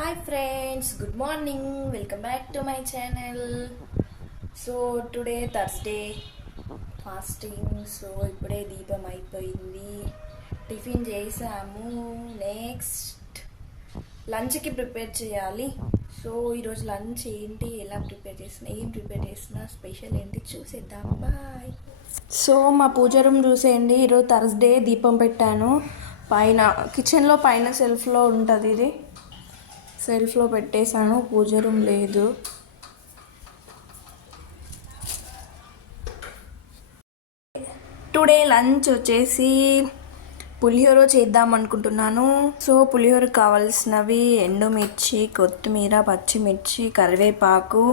Hi friends, good morning. Welcome back to my channel. So today Thursday fasting. So ఇప్పుడే దీపం అయిపోయింది, tiffin చేసాము. Next లంచ్కి prepare చేయాలి. సో ఈరోజు లంచ్ ఏంటి, ఎలా ప్రిపేర్ చేసిన, ఏం ప్రిపేర్ చేసిన, స్పెషల్ ఏంటి చూసేద్దాం. బాయ్. సో మా పూజ రూమ్ చూసేయండి. ఈరోజు థర్స్డే దీపం పెట్టాను. పైన కిచెన్లో పైన సెల్ఫ్లో ఉంటుంది, ఇది సెల్ఫ్లో పెట్టేశాను. పూజ రూమ్ లేదు. టుడే లంచ్ వచ్చేసి పులిహోర చేద్దాం అనుకుంటున్నాను. సో పులిహోర కావాల్సినవి ఎండుమిర్చి, కొత్తిమీర, పచ్చిమిర్చి, కరివేపాకు,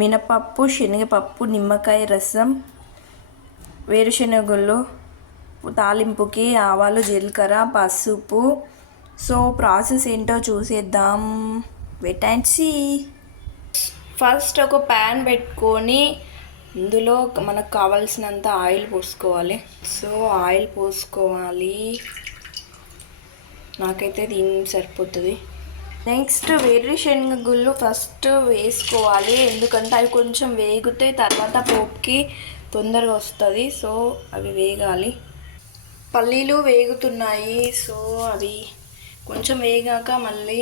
మినపప్పు, శనగపప్పు, నిమ్మకాయ రసం, వేరుశనగలు, తాలింపుకి ఆవాలు, జీలకర్ర, పసుపు. సో ప్రాసెస్ ఏంటో చూసేద్దాం. Wait and see. ఫస్ట్ ఒక ప్యాన్ పెట్టుకొని ఇందులో మనకు కావాల్సినంత ఆయిల్ పోసుకోవాలి. సో ఆయిల్ పోసుకోవాలి, నాకైతే దీని సరిపోతుంది. నెక్స్ట్ వేరుశనగ గుళ్ళు ఫస్ట్ వేసుకోవాలి, ఎందుకంటే అవి కొంచెం వేగితే తర్వాత పోపుకి తొందరగా వస్తుంది. సో అవి వేగాలి. పల్లీలు వేగుతున్నాయి. సో అవి కొంచెం వేగాక మళ్ళీ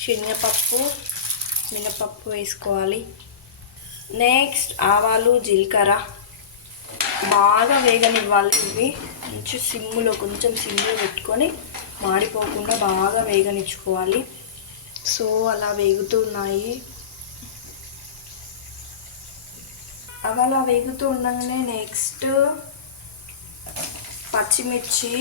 శనగపప్పు, మినపప్పు వేసుకోవాలి. నెక్స్ట్ ఆవాలు, జీలకర్ర బాగా వేగనివ్వాలి. ఇవి కొంచెం సిమ్లో పెట్టుకొని మాడిపోకుండా బాగా వేగనిచ్చుకోవాలి. సో అలా వేగుతున్నాయి. అవి అలా వేగుతూ ఉండగానే నెక్స్ట్ పచ్చిమిర్చి,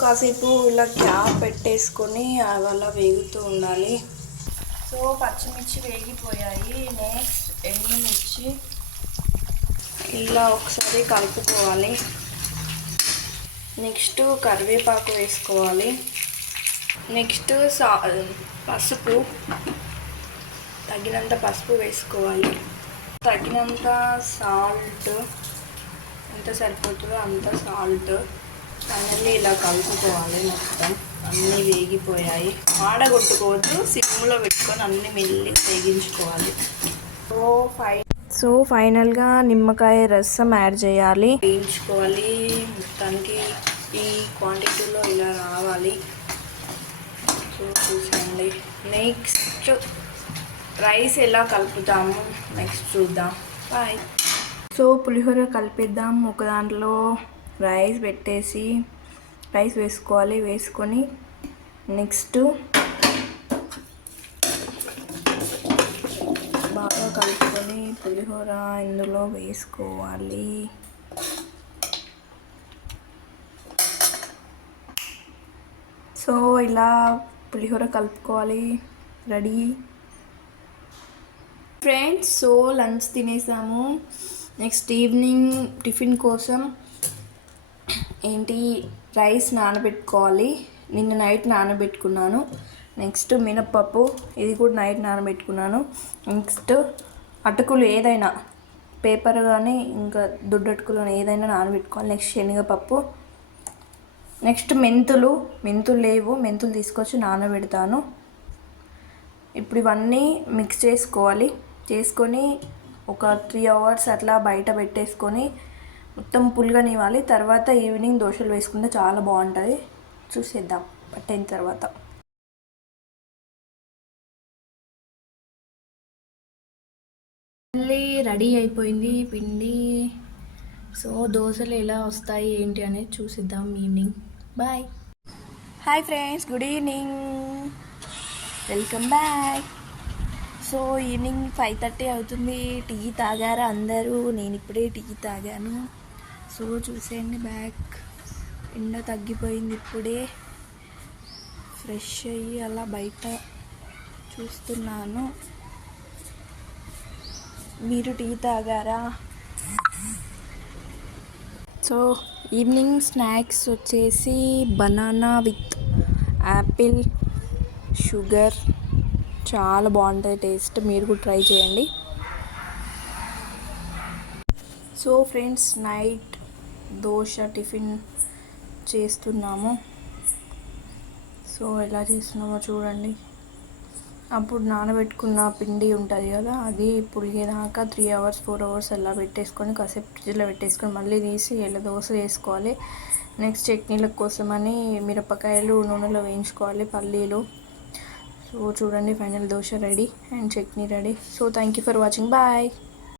కాసేపు ఇలా క్యాప్ పెట్టేసుకొని అవి అలా వేగుతూ ఉండాలి. సో పచ్చిమిర్చి వేగిపోయాయి. నెక్స్ట్ ఎండుమిర్చి ఇలా ఒకసారి కలుపుకోవాలి. నెక్స్ట్ కరివేపాకు వేసుకోవాలి. నెక్స్ట్ పసుపు, తగినంత పసుపు వేసుకోవాలి. తగినంత సాల్ట్, ఎంత సరిపోతుందో అంత సాల్ట్. ఫైనల్లీ ఇలా కలుపుకోవాలి. మొత్తం అన్నీ వేగిపోయాయి. ఆడగొట్టుకోవద్దు, సిమ్లో పెట్టుకొని అన్నీ మెల్లి వేగించుకోవాలి. సో ఫైనల్గా నిమ్మకాయ రసం యాడ్ చేయాలి, వేయించుకోవాలి. మొత్తానికి ఈ క్వాంటిటీలో ఇలా రావాలి. సో చూసండి. నెక్స్ట్ రైస్ ఎలా కలుపుతాము నెక్స్ట్ చూద్దాం. బాయ్. సో పులిహోర కలిపిద్దాం. ఒక దాంట్లో రైస్ పెట్టేసి రైస్ వేసుకోవాలి. వేసుకొని నెక్స్ట్ బాగా కలుపుకొని పులిహోర ఇందులో వేసుకోవాలి. సో ఇలా పులిహోర కలుపుకోవాలి. Ready friends. సో లంచ్ తినేసాము. నెక్స్ట్ ఈవినింగ్ టిఫిన్ కోసం ఏంటి, రైస్ నానబెట్టుకోవాలి. నిన్న నైట్ నానబెట్టుకున్నాను. నెక్స్ట్ మినప్పప్పు, ఇది కూడా నైట్ నానబెట్టుకున్నాను. నెక్స్ట్ అటుకులు ఏదైనా, పేపర్ కానీ ఇంకా దొడ్డటుకులు ఏదైనా నానబెట్టుకోవాలి. నెక్స్ట్ శనగపప్పు. నెక్స్ట్ మెంతులు లేవు, మెంతులు తీసుకొచ్చి నానబెడతాను. ఇప్పుడు ఇవన్నీ మిక్స్ చేసుకోవాలి. చేసుకొని ఒక 3 hours అట్లా బయట పెట్టేసుకొని మొత్తం పులుగనివ్వాలి. తర్వాత ఈవినింగ్ దోశలు వేసుకుంటే చాలా బాగుంటుంది. చూసేద్దాం పట్టిన తర్వాత. మళ్ళీ రెడీ అయిపోయింది పిండి. సో దోశలు ఎలా వస్తాయి ఏంటి అనేది చూసిద్దాం evening. Bye. Hi friends, good evening, welcome back. So evening 5:30 అవుతుంది. టీ తాగారా అందరూ? నేను ఇప్పుడే టీ తాగాను. సో చూసేయండి, బ్యాక్ ఎండ తగ్గిపోయింది. ఇప్పుడే ఫ్రెష్ అయ్యి అలా బయట చూస్తున్నాను. మీరు టీ తాగారా? సో ఈవినింగ్ స్నాక్స్ వచ్చేసి బనానా విత్ యాపిల్, షుగర్, చాలా బాగుంటుంది టేస్ట్. మీరు కూడా ట్రై చేయండి. So friends, night dosa tiffin చేస్తున్నాము. సో ఎలా చేస్తున్నామో చూడండి. అప్పుడు నానబెట్టుకున్న పిండి ఉంటుంది కదా, అది పులిగేదాకా 3 hours 4 hours అలా పెట్టేసుకొని కాసేపు ఫ్రిడ్జ్లో పెట్టేసుకొని మళ్ళీ తీసి ఇలా దోశ వేసుకోవాలి. నెక్స్ట్ చట్నీల కోసమని మిరపకాయలు నూనెలో వేయించుకోవాలి, పల్లీలు. సో చూడండి, final dosa ready and chutney ready. So thank you for watching. Bye.